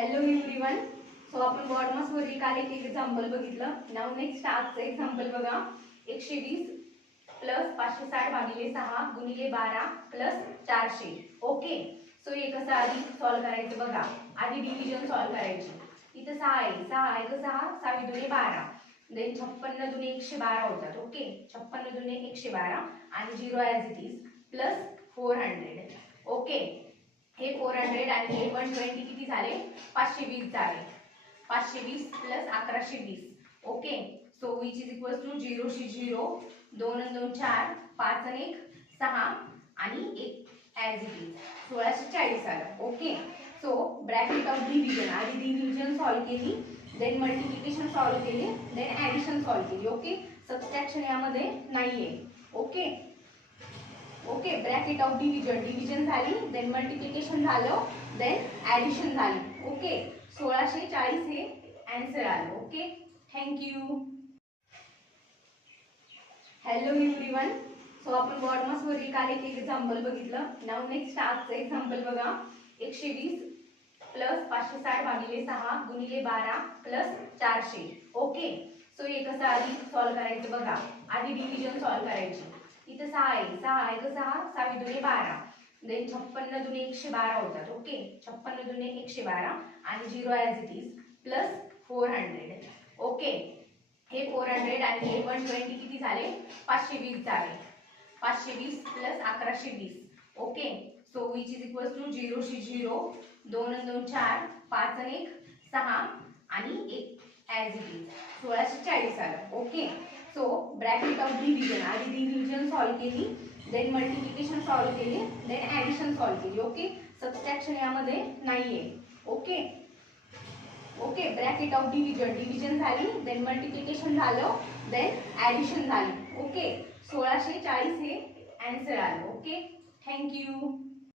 Hello everyone. So आपण BODMAS वरील काल एक एक्झाम्पल बघितलं. नाव नेक्स्ट आजचं एक्झाम्पल बघा. 120 प्लस 560 भागिले 6 गुणिले 12 प्लस 400. ओके. सो हे कसं आधी सॉल्व करायचं बघा. आधी डिव्हिजन सॉल्व करायची. इथं 6 आहे, 6 आहे तर 6 दुणे 12. देन 56 दुणे 112 होतात. ओके. 56 दुणे 112 आणि 0 as it is plus 400. Okay. हे 400 आणि हे 120 किती झाले? 520 झाले. 520 plus 1120. Okay. So which is equals to 0 शी 0, 2 आणि 2 4, 5 आणि 1 6 आणि 1 ॲज इट इज 1640 आलं. Okay. So bracket of division, आधी डिव्हिजन सॉल्व केली, देन मल्टिप्लिकेशन सॉल्व केली, देन ॲडिशन सॉल्व केली. ओके. सबट्रॅक्शन यामध्ये नाहीये. Okay. Okay. Bracket of division झाली, देन मल्टिप्लिकेशन झालं, देन ॲडिशन झाली. ओके. 1640 हे आन्सर आलं. Okay. Thank you. Hello everyone. So आपण बॉडमास वरील काल एक एक्झाम्पल बघितलं. नाव नेक्स्ट आजचं एक्झाम्पल बघा. 120 प्लस 560 भागिले 6 गुणिले 12 प्लस 400. ओके. सो हे कसं आधी सॉल्व करायचं बघा. आधी डिव्हिजन सॉल्व करायची. इथं 6 आहे, 6 आहे तर 6 दुणे 12. देन 56 दुणे 112 होतात. ओके. 56 दुणे 112 आणि 0 as it is plus 400. Okay. हे 400 आणि हे 120 किती झाले? 520 झाले. 520 plus 1120. Okay. So which is equals to 0 शी 0, 2 आणि 2 4, 5 आणि 1 6 आणि 1 ॲज इट इज 1640 आलं. Okay. So bracket of division, आधी डिव्हिजन सॉल्व केली, देन मल्टिप्लिकेशन सॉल्व केली, देन ॲडिशन सॉल्व केली. ओके. सबट्रॅक्शन यामध्ये नाहीये. Okay. Okay. Bracket of division झाली, देन मल्टिप्लिकेशन झालं, देन ॲडिशन झाली. ओके. 1640 हे आन्सर आलं. ओके. थँक्यू.